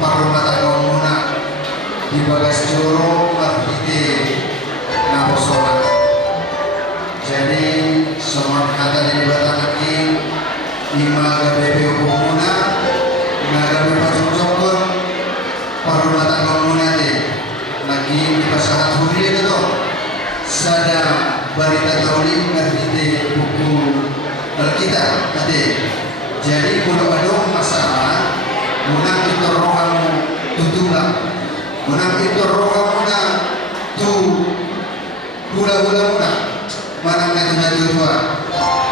parumata kaumuna di bagas juru marhite naposona. Jadi semua kata di batanaki lima gabe kaumuna nagabe pasok-sokon parumata kaumuna de lagi di pasahat huri itu sada barita kauli marhite buku Alkitab ade. Jadi kalau ada masalah munang itu rohamu tutulang munang itu rohamu na tu gula-gula munang manang na tunadudwa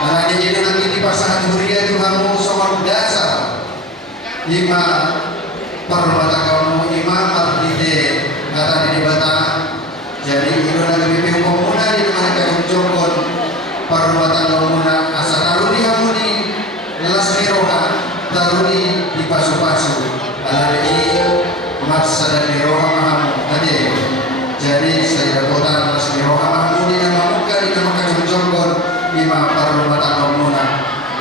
manang jadi nanti di pasangan huria Tuhanmu soal dasar lima permata kamu lima mardide kata di bata. Jadi itu lagi bimbing komuna di mana kamu jokon permata kamu na asal aluni kamu di Las Miroha taruni di pasu-pasu alari maksa dan Miroha mahamu tadi. Jadi saya kota Las Miroha mahamu di nama muka di nama kajung jonggon lima parumata komuna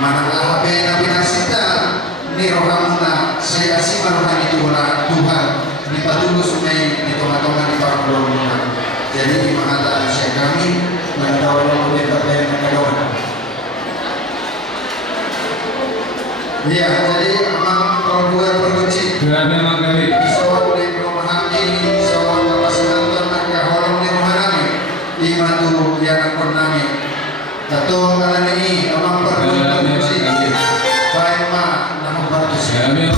mana ahabe nabi nasita Miroha muna saya asima rohani Tuhan di patunggu sungai di tengah-tengah di parumuna. Jadi di mana saya kami mendawalah oleh bapak yang ya, jadi memang perbuatan berkunci. Memang kami. Soal di rumah ini, soal pasangan ternak orang di rumah kami, lima tu yang aku nami. Dato kalian ini memang perbuatan berkunci. Baik mak, nama berkunci. Jadi,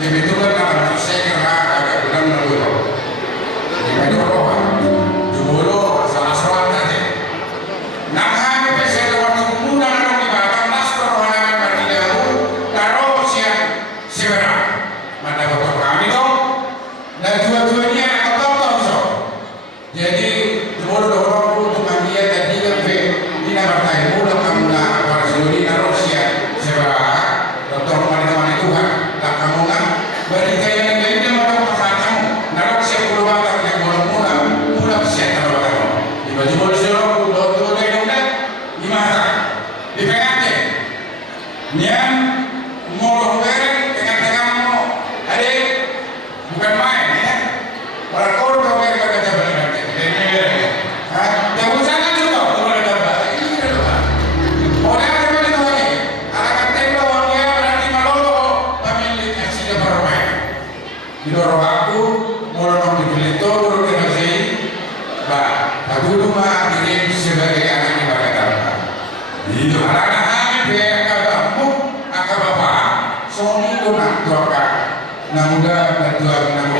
Itu kan karena saya kira agak bilang dulu. Di Eropa, dulu salah seorang aja. Nah, saya waktu muda orang di Batam, naskah orang bagi jauh, taruh siang segera. Mata kotor kami dong. Dan dua-duanya kotor so. Jadi dulu orang untuk dia tadi kan di partai muda kamu nak para seluruh taruh siang segera. Kotor mana Tuhan, tak kamu nak beri kaya yang orang perhatian. Naruh siang puluh batang yang mula siang taruh batang. Di baju seluruh dua gimana? Dipengate. Nian mau bereng dengan mau. Adik bukan main ya. Para kau bereng pada jalan ini. Jangan sangat juga kalau ada apa. Ini adalah. Orang yang mana tu ni? Anak tembak orang dia berarti malolo pemilik yang sudah bermain. Di dorong aku mau dibeli tu baru kena sih. Bah, aku rumah kirim sebagai anak di Batam. Itu anak-anak yang kamu, akak bapak, Sony itu nak doakan, namudah berdoa namu